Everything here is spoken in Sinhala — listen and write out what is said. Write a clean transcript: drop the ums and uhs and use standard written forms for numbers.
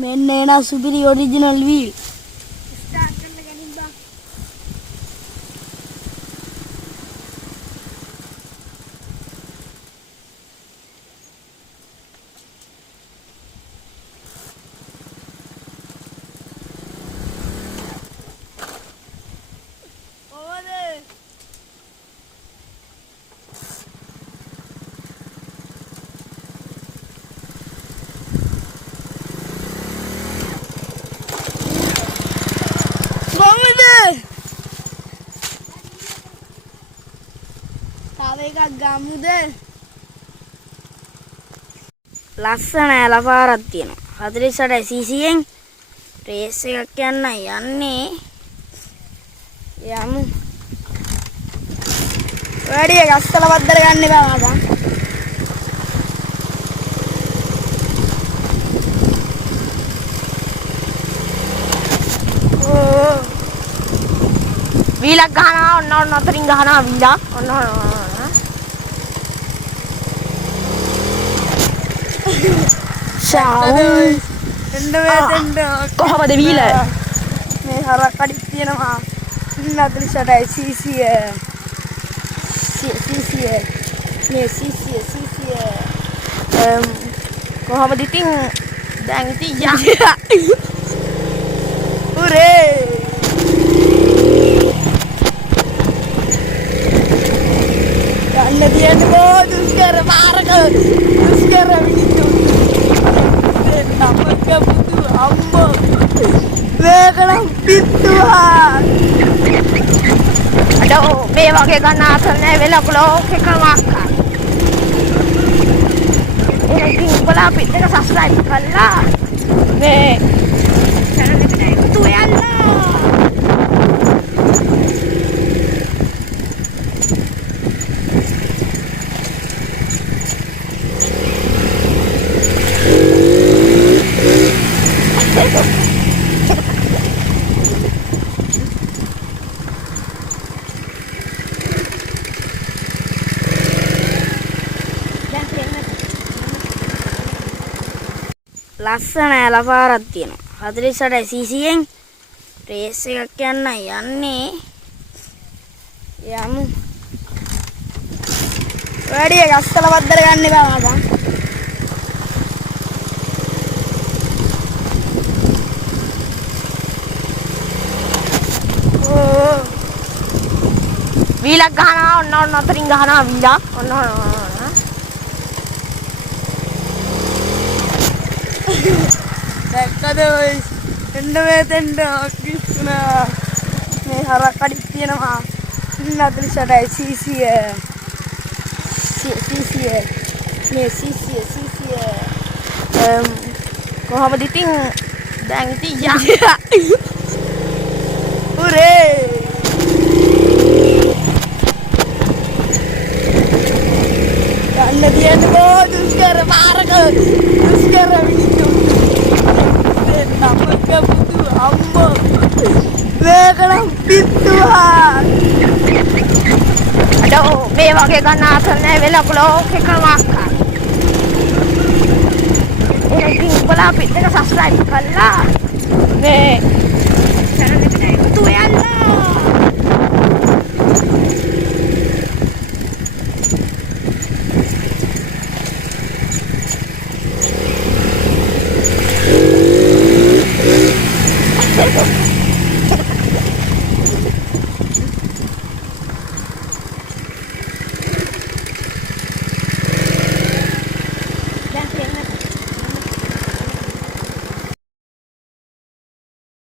මෙන්න එන සුපිරි ඔරිජිනල් වීල්. ස්ටාර්ට් කරන්න ගනින් බා. එකක් ගමුද? ලස්සන ඇල පාරක් තියෙනවා. 48 cc-යෙන් රේස් එකක් යන්න යන්නේ. යමු. වැඩි ගස්සල වද්දර ගන්න එපා මචං. ඕ. වීලක් ගහනවා ඔන්න අතරින් ගහනවා වීලක්. ඔන්න ශාවුන් එන්න කොහමද වීල මේ හරක් අඩි තියෙනවා 48 cc මේ cc කොහමද ඉතින් දැන් ඉතින් උරේ යන්න තියන්නකෝ දුෂ්කර පාරක දුෂ්කර මිනිස්සු නමක පුතු අම්මෝ මේකනම් පිට්ටුවා අඩෝ මේ වගේ ගන්න ආසල් නැහැ වෙලා බ්ලොග් එකම අක්කා ඒකින් උඹලා අපිට එක සබ්ස්ක්‍රයිබ් කරලා මේ channel එකට එකතු වෙන්න ලස්සන ඇල පාරක් තියෙනවා 48 cc-යෙන් රේස් එකක් යන්න යන්නේ. යමු. වැඩි ගස්සල වද්දර ගන්න එපා මචං. ඕ. වීලක් ගහනවා ඔන්න අතරින් ගහනවා වීලක්. ඔන්න දැක්කද ඔය එන්න මෙතෙන්ට කිස්සුනා මේ හරක් අඩි තියෙනවා 48 cc මේ cc කොහමද ඉතින් දැන් ඉතින් උරේ යන්න තියන්නකෝ දුෂ්කර පාරක දුෂ්කර මිනිස්සු නමක පුතු අම්මෝ මේකනම් පිට්ටුවා අඩෝ මේ වගේ ගන්න ආසල් නැහැ වෙලා බ්ලොග් එකම අක්කා ඒකින් උඹලා අපිට එක සබ්ස්ක්‍රයිබ් කරලා මේ channel එකට එකතු වෙන්න